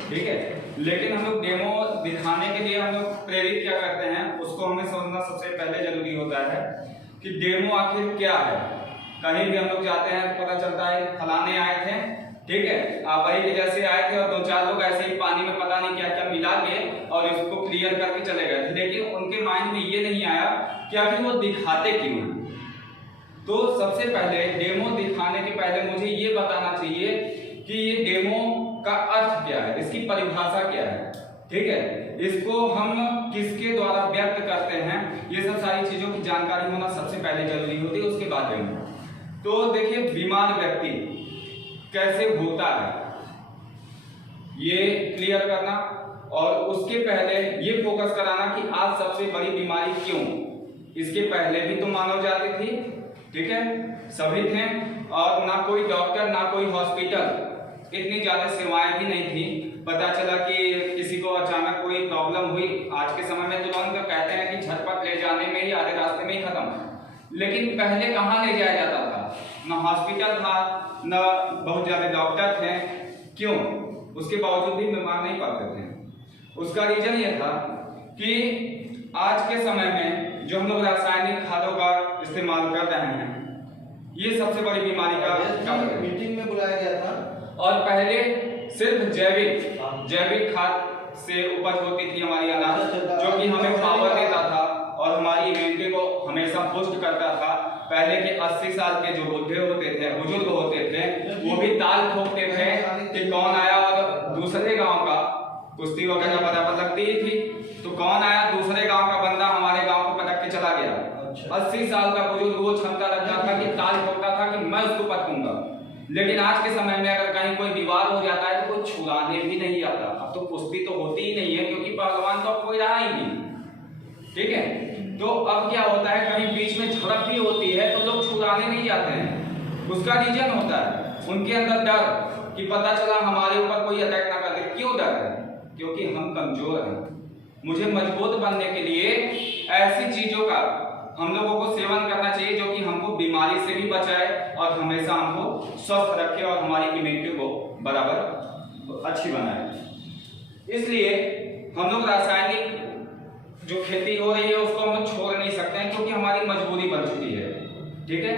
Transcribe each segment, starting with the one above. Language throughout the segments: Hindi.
ठीक है। लेकिन हम लोग डेमो दिखाने के लिए हम लोग प्रेरित क्या करते हैं उसको हमें समझना सबसे पहले जरूरी होता है कि डेमो आखिर क्या है। कहीं भी हम लोग जाते हैं पता चलता है फलाने आए थे, ठीक है, आप वही के जैसे आए थे और 2-4 लोग ऐसे ही पानी में पता नहीं क्या क्या मिला के और इसको क्लियर करके चले गए थे, लेकिन उनके माइंड में ये नहीं आया कि आखिर वो दिखाते क्यों हैं। तो सबसे पहले डेमो दिखाने के पहले मुझे ये बताना चाहिए कि ये डेमो का अर्थ क्या है, इसकी परिभाषा क्या है, ठीक है, इसको हम किसके द्वारा व्यक्त करते हैं, ये सब सारी चीजों की जानकारी होना सबसे पहले जरूरी होती है। उसके बाद डेमो। तो देखिए बीमार व्यक्ति कैसे होता है ये क्लियर करना, और उसके पहले ये फोकस कराना कि आज सबसे बड़ी बीमारी क्यों। इसके पहले भी तो मानव जाति थी, ठीक है, सभी थे, और ना कोई डॉक्टर ना कोई हॉस्पिटल, इतनी ज्यादा सेवाएं भी नहीं थी। पता चला कि किसी को अचानक कोई प्रॉब्लम हुई, आज के समय में तुरंत कहते हैं कि झटपट ले जाने में ही आधे रास्ते में ही खत्म। लेकिन पहले कहाँ ले जाया जाता था, ना हॉस्पिटल था ना बहुत ज्यादा डॉक्टर थे, क्यों, उसके बावजूद भी बीमार नहीं पड़ते थे। उसका रीजन ये था कि आज के समय में जो हम लोग रासायनिक खादों का इस्तेमाल कर रहे हैं ये सबसे बड़ी बीमारी का मीटिंग में बुलाया गया था। और पहले सिर्फ जैविक खाद से उपज होती थी हमारी अनाज, जो कि हमें पावर देता था और हमारी इम्यूनिटी को हमेशा पुष्ट करता था। पहले के 80 साल के जो बुजुर्ग होते थे वो भी ताल ठोकते थे कि कौन आया, और दूसरे गांव का कुश्ती वगैरह बराबर लगती ही थी, तो कौन आया दूसरे गांव का बंदा हमारे गांव को पटक के चला गया। 80 साल का बुजुर्ग वो क्षमता रखता था कि ताल ठोकता था कि मैं उसको पटकूंगा। लेकिन आज के समय में अगर कहीं कोई विवाद हो जाता है तो कोई छुड़ाने भी नहीं आता। अब तो कुश्ती तो होती ही नहीं है क्योंकि पहलवान तो कोई रहा ही नहीं, ठीक है। तो अब क्या होता है, कहीं बीच में झड़प भी होती है तो लोग छुड़ाने नहीं जाते हैं। उसका रीजन होता है उनके अंदर डर कि पता चला हमारे ऊपर कोई अटैक ना कर दे। क्यों डर है? क्योंकि हम कमजोर हैं। मुझे मजबूत बनने के लिए ऐसी चीजों का हम लोगों को सेवन करना चाहिए जो कि हमको बीमारी से भी बचाए और हमेशा हमको स्वस्थ रखे और हमारी इम्यूनिटी को बराबर अच्छी बनाए। इसलिए हम लोग रासायनिक जो खेती हो रही है उसको हम लोग छोड़ नहीं सकते हैं क्योंकि हमारी मजबूरी बन चुकी है, ठीक है।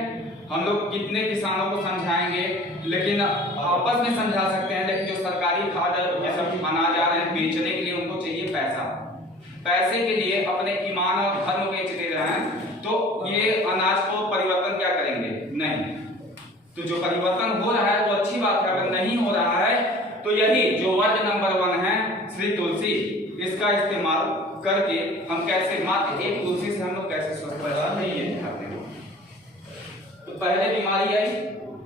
हम लोग कितने किसानों को समझाएंगे, लेकिन आपस में समझा सकते हैं, लेकिन जो सरकारी खाद ये सब अनाज आ रहे हैं बेचने के लिए उनको चाहिए पैसा। पैसे के लिए अपने ईमान और धर्म बेच दे रहे हैं, तो ये अनाज को परिवर्तन क्या करेंगे? नहीं। तो जो परिवर्तन हो रहा है वो अच्छी बात है, अगर नहीं हो रहा है तो यही जो वर्ड नंबर 1 है श्री तुलसी, इसका इस्तेमाल करके हम कैसे मात्र एक तुलसी से हम लोग कैसे स्वस्थ रह नहीं है दिखाते हैं। तो पहले बीमारी आई,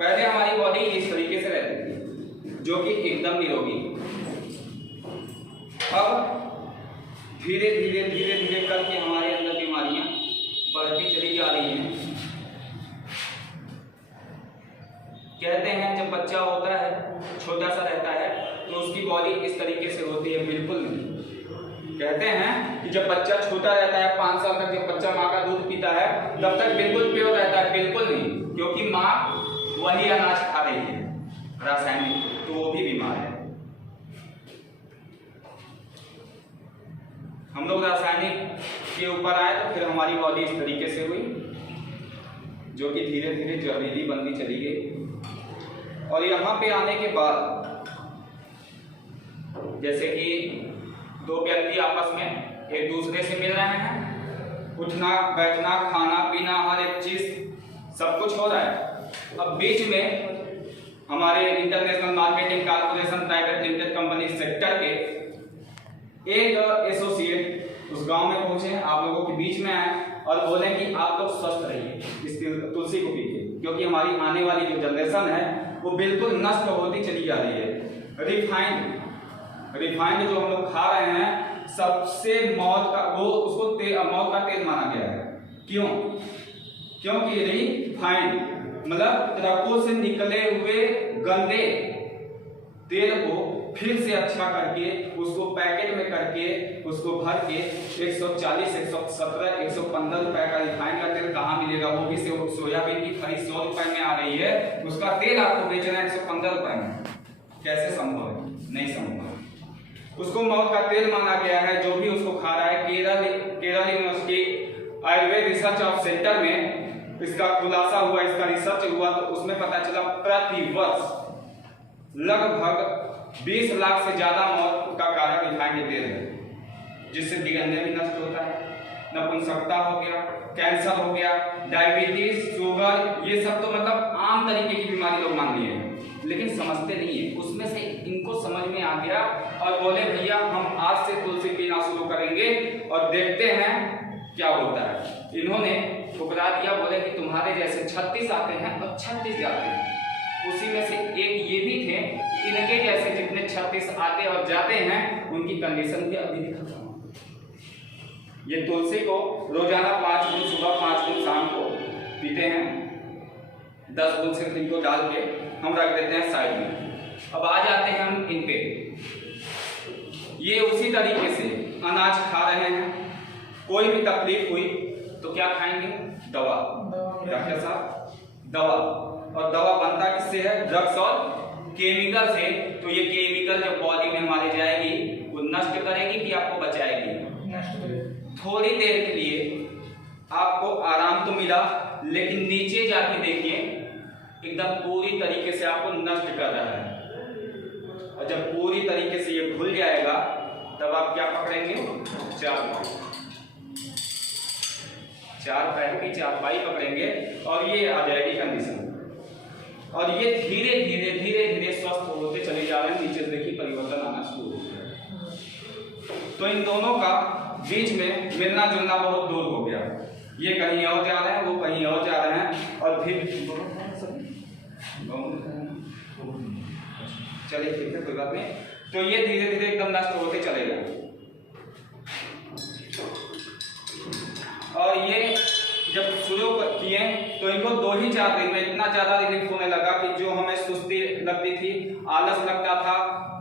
पहले हमारी बॉडी इस तरीके से रहती थी जो कि एकदम निरोगी। अब धीरे धीरे करके हमारे अंदर बीमारियां बढ़ती चली जा रही हैं। कहते हैं जब बच्चा होता है छोटा सा रहता है तो उसकी बॉडी इस तरीके से होती है, बिल्कुल नहीं। कहते हैं कि जब बच्चा छोटा रहता है 5 साल तक जब बच्चा माँ का दूध पीता है तब तक बिल्कुल प्योर रहता है, बिल्कुल नहीं, क्योंकि माँ वही अनाज खा रही है रासायनिक, तो वो भी बीमार है। हम लोग रासायनिक के ऊपर आए तो फिर हमारी बॉडी इस तरीके से हुई जो कि धीरे धीरे जहरीली बनती चली गई। और यहाँ पे आने के बाद जैसे कि 2 व्यक्ति आपस में एक दूसरे से मिल रहे हैं, उठना बैठना खाना पीना हर एक चीज सब कुछ हो रहा है। अब बीच में हमारे international marketing corporation private limited company sector के एक एसोसिएट उस गांव में पहुंचे, आप लोगों के बीच में आए और बोले कि आप लोग स्वस्थ रहिए इस तुलसी को पीके, क्योंकि हमारी आने वाली जो जनरेशन है वो बिल्कुल नष्ट होती चली जा रही है। रिफाइंड जो हम लोग खा रहे हैं सबसे मौत का वो उसको मौत का तेल माना गया है। क्यों? क्योंकि रिफाइंड मतलब ट्रकों से निकले हुए गंदे तेल को फिर से अच्छा करके उसको पैकेट में करके उसको भर के 140, 117, 115 रुपए का रिफाइंड का तेल कहाँ मिलेगा? वो भी सोयाबीन की खरीद 100 रुपए में आ रही है, उसका तेल आपको बेचना है 115 रुपए में। कैसे संभव है? नहीं संभव है। उसको मौत का तेल माना गया है जो भी उसको खा रहा है। Kerala university Ayurveda research of centre में इसका खुलासा हुआ, इसका रिसर्च हुआ, तो उसमें पता चला प्रति वर्ष लगभग 20 लाख से ज्यादा मौत का कारण दिखाई दे रहे हैं, जिससे डीएनए भी नष्ट होता है, नपुंसकता हो गया, कैंसर हो गया, डायबिटीज, शुगर, ये सब तो मतलब आम तरीके की बीमारी लोग मान लिए हैं, लेकिन समझते नहीं है। उसमें से इनको समझ में आ गया और बोले भैया हम आज से तुलसी पीना शुरू करेंगे और देखते हैं क्या होता है। इन्होंने ठुकरा दिया, बोले कि तुम्हारे जैसे 36 आते हैं और 36 जाते हैं। उसी में से एक ये भी थे, इनके जैसे जितने 36 आते और जाते हैं उनकी कंडीशन भी अभी खत्म। ये तुलसी को रोजाना 5 गुण सुबह 5 गुण शाम को पीते हैं, 10 गुण सिर्फ इनको डाल के हम रख देते हैं साइड में। अब आ जाते हैं हम इन पे। ये उसी तरीके से अनाज खा रहे हैं, कोई भी तकलीफ हुई तो क्या खाएंगे? दवा। डॉक्टर साहब दवा, और दवा बनता किससे है? ड्रग्स और केमिकल से। तो ये केमिकल जब बॉडी में हमारे जाएगी वो नष्ट करेगी कि आपको बचाएगी? थोड़ी देर के लिए आपको आराम तो मिला, लेकिन नीचे जाके देखिए एकदम पूरी तरीके से आपको नष्ट कर रहा है। और जब पूरी तरीके से ये भूल जाएगा तब आप क्या पकड़ेंगे? चारपाई की चारपाई पकड़ेंगे और ये आ जाएगी कंडीशन। और ये धीरे धीरे धीरे धीरे स्वस्थ होते चले जा रहे हैं। नीचे देखिए परिवर्तन आना शुरू हो गया। तो इन दोनों का बीच में मिलना जुलना बहुत दूर हो गया। ये कहीं और जा रहे हैं, वो कहीं और जा रहे हैं, और फिर चलिए ठीक है, कोई बात नहीं। तो ये धीरे धीरे एकदम नष्ट होते चले गए। और ये जब शुरू किए तो इनको 2 ही 4 दिन में इतना ज्यादा रिलीफ होने लगा कि जो हमें सुस्ती लगती थी, आलस लगता था,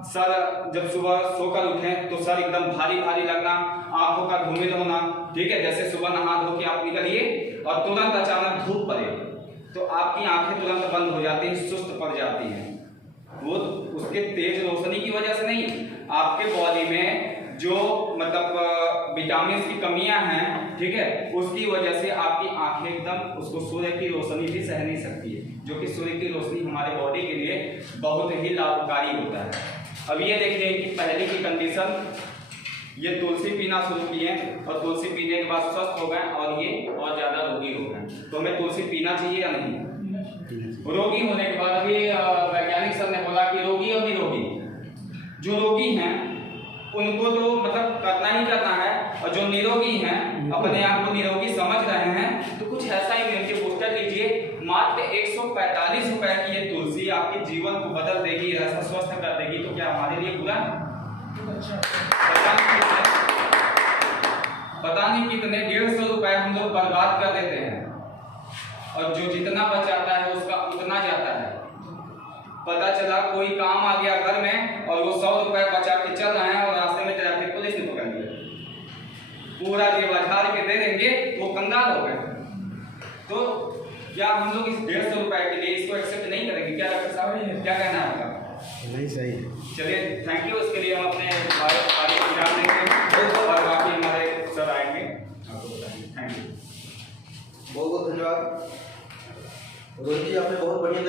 सर जब सुबह सोकर उठे तो सर एकदम भारी भारी लगना, आंखों का धूमिल होना, ठीक है, जैसे सुबह नहा धो के आप निकलिए और तुरंत अचानक धूप पड़े तो आपकी आंखें तुरंत बंद हो जाती हैं, सुस्त पड़ जाती हैं। वो उसके तेज रोशनी की वजह से नहीं, आपके बॉडी में जो मतलब विटामिन की कमियां हैं, ठीक है, उसकी वजह से आपकी आंखें एकदम उसको सूर्य की रोशनी भी सह नहीं सकती है, जो कि सूर्य की रोशनी हमारे बॉडी के लिए बहुत ही लाभकारी होता है। अब ये देखिए कि पहले की कंडीशन, ये तुलसी पीना शुरू किए और तुलसी पीने के बाद स्वस्थ हो गए और ये और ज्यादा रोगी हो गए। तो हमें तुलसी पीना चाहिए या नहीं? रोगी होने के बाद अभी वैज्ञानिक सर ने बोला कि रोगी और निरोगी, जो रोगी हैं उनको तो मतलब करना ही करना है, और जो निरोगी हैं अपने आप को निरोगी समझ रहे हैं तो कुछ ऐसा इम्यूनिटी बूस्टर लीजिए। मात्र 145 रुपए की ये तुलसी आपके जीवन को बदल देगी, ऐसा स्वस्थ कर देगी। तो क्या हमारे लिए बुरा? पता नहीं कितने 150 रुपए हम लोग बर्बाद कर देते हैं, और जो जितना बच जाता है उसका उतना जाता है। पता चला कोई काम आ गया घर में और वो 100 रुपए बचा के चल रहे हैं और रास्ते में ट्रैफिक पुलिस ने पकड़ लिया, पूरा जेब झाड़ के दे देंगे, वो कंगाल हो गए। तो क्या हम लोग इस 150 रुपए के लिए इसको एक्सेप्ट नहीं करेंगे? क्या डॉक्टर साहब, क्या कहना है आपका? नहीं सही है। चलिए थैंक यू। इसके लिए हम अपने ध्यान देंगे और बाकी हमारे सर आएंगे आपको बताएंगे। थैंक यू, बहुत बहुत धन्यवाद रोहित जी, आपने बहुत बढ़िया